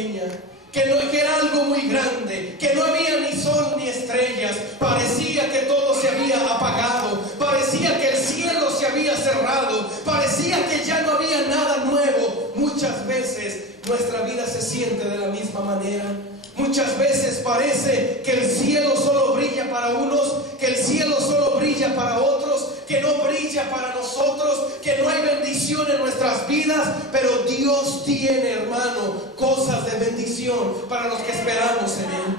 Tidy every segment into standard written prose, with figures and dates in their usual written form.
pequeña, que era algo muy grande, que no había ni sol ni estrellas. Parecía que todo se había apagado, parecía que el cielo se había cerrado, parecía que ya no había nada nuevo. Muchas veces nuestra vida se siente de la misma manera. Muchas veces parece que el cielo solo brilla para unos, que el cielo solo brilla para otros, que no brilla para nosotros, que no hay bendición en nuestras vidas. Pero Dios tiene, hermano, cosas de bendición para los que esperamos en Él.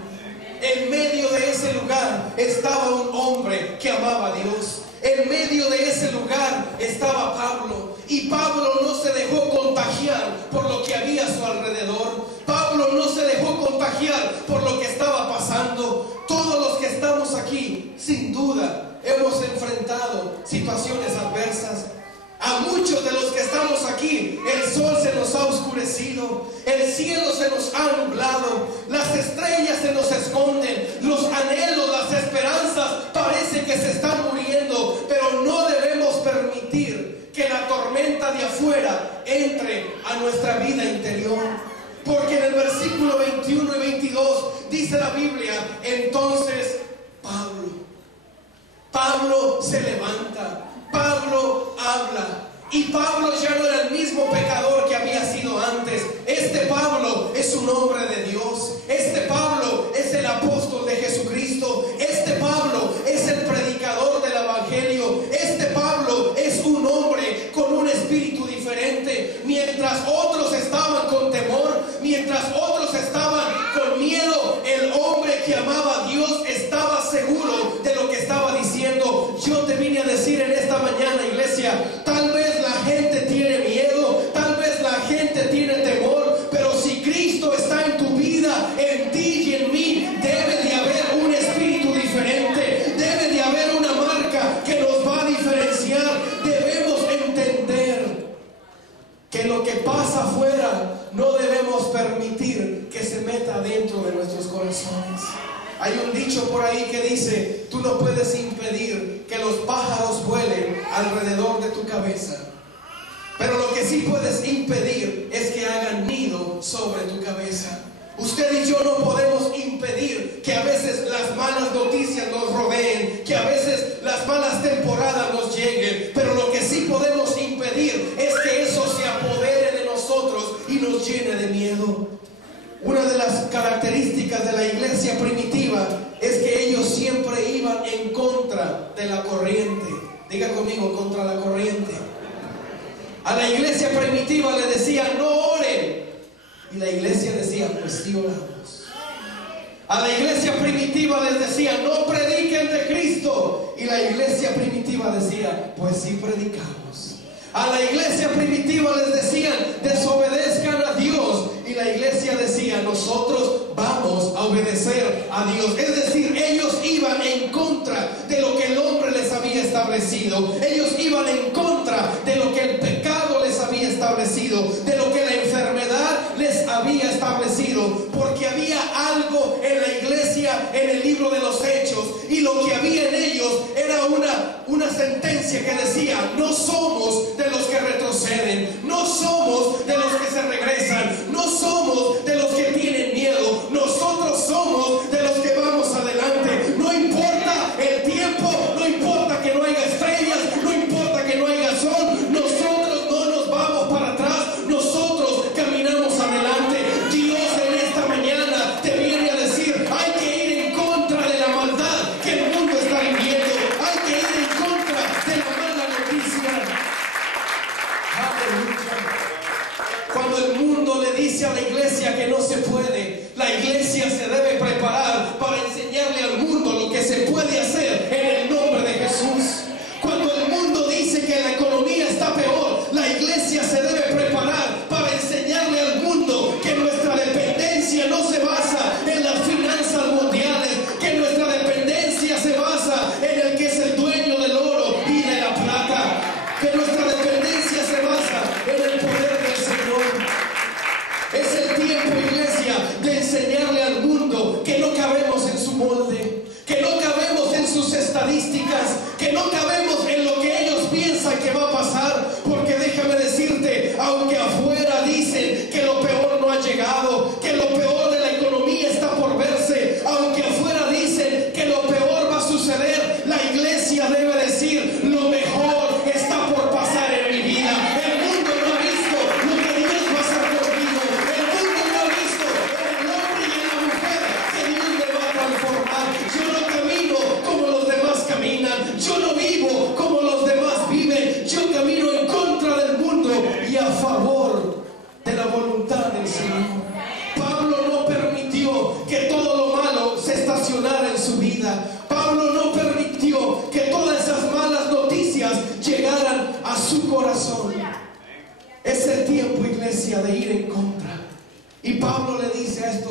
En medio de ese lugar estaba un hombre que amaba a Dios. En medio de ese lugar estaba Pablo. Y Pablo no se dejó contagiar por lo que había a su alrededor. Pablo no se dejó contagiar por lo que estaba pasando. Todos los que estamos aquí, sin duda, hemos enfrentado situaciones adversas. A muchos de los que estamos aquí, el sol se nos ha oscurecido, el cielo se nos ha nublado, las estrellas se nos esconden, los anhelos, las esperanzas parece que se están muriendo. Pero no debemos permitir que la tormenta de afuera entre a nuestra vida interior. Porque en el versículo 21 y 22 dice la Biblia: entonces Pablo se levanta, Pablo habla. Y Pablo ya no era el mismo pecador que había sido antes. Este Pablo es un hombre de Dios. Este Pablo es el apóstol de Jesucristo. Este Pablo es el predicador del evangelio. Este Pablo es un hombre con un espíritu diferente. Mientras otros estaban con temor, mientras otros estaban con miedo, el hombre que amaba a Dios estaba seguro de lo que estaba diciendo. Yo te vine a decir en esta mañana, iglesia, tal vez la gente tiene miedo, tal vez la gente tiene temor, pero si Cristo está en tu vida, en ti y en mí, debe de haber un espíritu diferente, debe de haber una marca que nos va a diferenciar. Debemos entender que lo que pasa afuera no debemos permitir que se meta dentro de nuestros corazones. Hay un dicho por ahí que dice: tú no puedes impedir que los pájaros vuelen alrededor de tu cabeza, pero lo que sí puedes impedir es que hagan nido sobre tu cabeza. Usted y yo no podemos impedir que a veces las malas noticias nos rodeen, que a veces las malas temporadas nos lleguen, pero lo que sí podemos impedir es que eso se apodere de nosotros y nos llene de miedo. Una de las características de la iglesia primitiva es que ellos siempre iban en contra de la corriente. Diga conmigo: contra la corriente. A la iglesia primitiva le decían: no oren, y la iglesia decía: pues sí oramos. A la iglesia primitiva les decían: no prediquen de Cristo, y la iglesia primitiva decía: pues sí predicamos. A la iglesia primitiva les decían: desobedezcan a Dios, y la iglesia decía: nosotros vamos a obedecer a Dios. Es decir, ellos iban en contra de lo que el hombre les había establecido. Ellos iban en contra de lo que el pecado les había establecido, de lo que la enfermedad les había establecido. Porque había algo en la iglesia, en el libro de los Hechos, y lo que había en ellos era una sentencia que decía: no somos de los que retroceden, no somos de los que se regresan, no somos de los que tienen miedo, nosotros somos de los que vamos adelante. No importa el tiempo, no importa que no haya estrellas, no importa que no haya sol, nosotros no nos vamos para atrás, nosotros caminamos adelante. Dios en esta mañana te viene a decir: hay que ir en contra de la maldad que el mundo está viviendo, hay que ir en contra de la mala noticia. Aleluya. Cuando el mundo le dice a la iglesia que no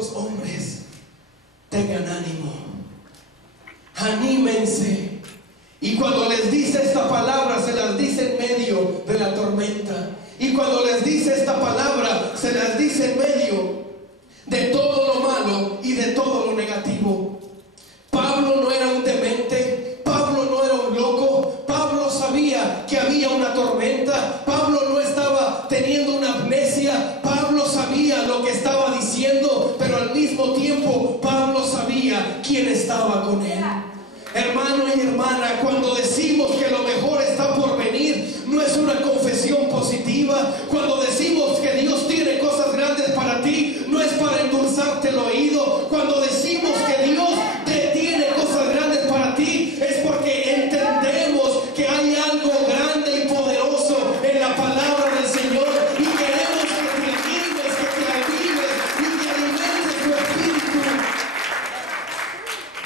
estos hombres: tengan ánimo, anímense. Y cuando les dice esta palabra, se las dice en medio de la tormenta. Y cuando les dice esta palabra, se las dice en medio de todo lo malo y de todo lo negativo. Pablo no era un demente, Pablo no era un loco. Pablo sabía que había una tormenta. Pablo no estaba teniendo una amnesia. Pablo sabía lo que estaba diciendo, pero al mismo tiempo Pablo sabía quién estaba con él. Hermano y hermana, cuando decimos que lo mejor está por venir, no es una confesión positiva. Cuando decimos que Dios tiene cosas grandes para ti, no es para endulzarte el oído. Cuando decimos que Dios tiene cosas grandes para ti, es porque entendemos que hay algo grande y poderoso en la palabra del Señor, y queremos que te animes, que te avives y que alimentes tu espíritu.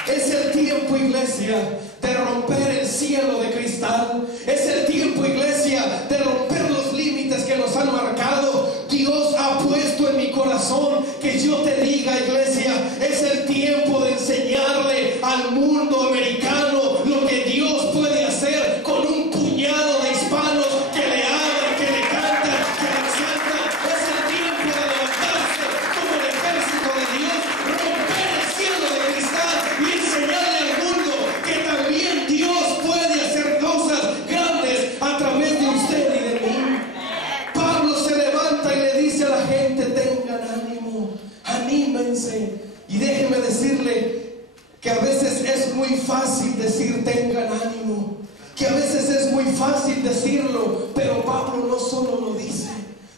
Es el tiempo, iglesia, de romper el cielo de cristal. Es el tiempo, iglesia, de romper los límites que nos han marcado. Dios ha puesto en mi corazón que yo te diga, iglesia, es el tiempo de enseñarle al mundo americano lo que Dios puede hacer con un puñado de hispanos que le aman, que le cantan, que le exaltan. Es el tiempo de levantarse como el ejército de Dios, romper el cielo de cristal y enseñarle al mundo que también Dios puede hacer cosas grandes a través de usted y de mí. Pablo se levanta y le dice a la gente: tengan ánimo, anímense. Y déjeme decirle que a veces es muy fácil decir tengan ánimo, que a veces es muy fácil decirlo, pero Pablo no solo lo dice,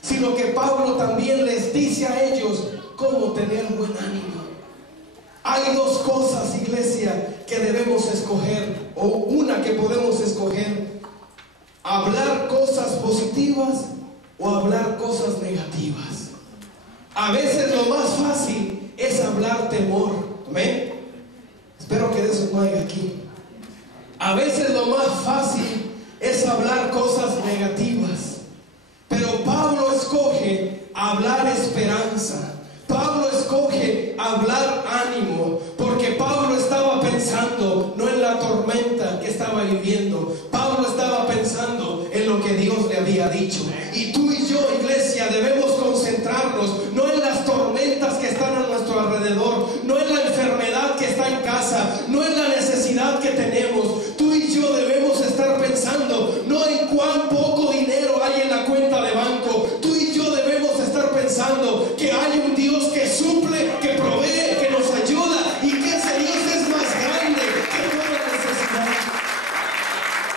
sino que Pablo también les dice a ellos cómo tener buen ánimo. Hay dos cosas, iglesia, que debemos escoger, o una que podemos escoger: hablar cosas positivas o hablar cosas negativas. A veces lo más fácil es hablar temor. ¿Amén? Espero que de eso no haya aquí. A veces lo más fácil es hablar cosas negativas, pero Pablo escoge hablar esperanza. Pablo escoge hablar ánimo, porque Pablo estaba pensando no en la tormenta que estaba viviendo. Pablo estaba pensando en lo que Dios le había dicho. Y tú y yo, iglesia, debemos concentrarnos no en las tormentas que están a nuestro alrededor, no en la enfermedad que está en casa, no en la necesidad que tenemos. Tú y yo debemos estar pensando no en cuán poco dinero hay en la cuenta de banco. Tú y yo debemos estar pensando que hay un Dios que suple, que provee, que nos ayuda, y que ese Dios es más grande que toda necesidad.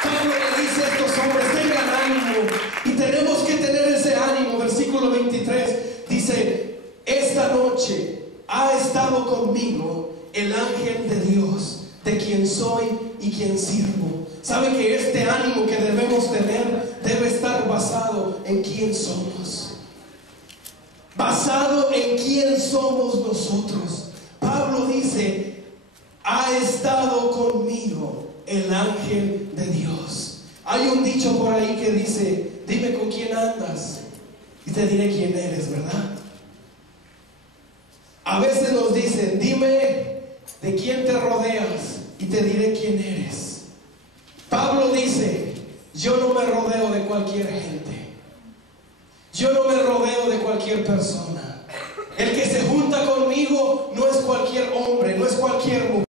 Pablo le dice a estos hombres: tengan ánimo. Y tenemos que tener ese ánimo. Versículo 23 dice: esta noche ha estado conmigo el ángel de Dios, de quien soy y quien sirvo. ¿Sabe que este ánimo que debemos tener debe estar basado en quién somos? Basado en quién somos nosotros. Pablo dice: ha estado conmigo el ángel de Dios. Hay un dicho por ahí que dice: dime con quién andas y te diré quién eres, ¿verdad? A veces nos dicen: dime de quién te rodeas y te diré quién eres. Pablo dice: yo no me rodeo de cualquier gente, yo no me rodeo de cualquier persona. El que se junta conmigo no es cualquier hombre, no es cualquier mujer.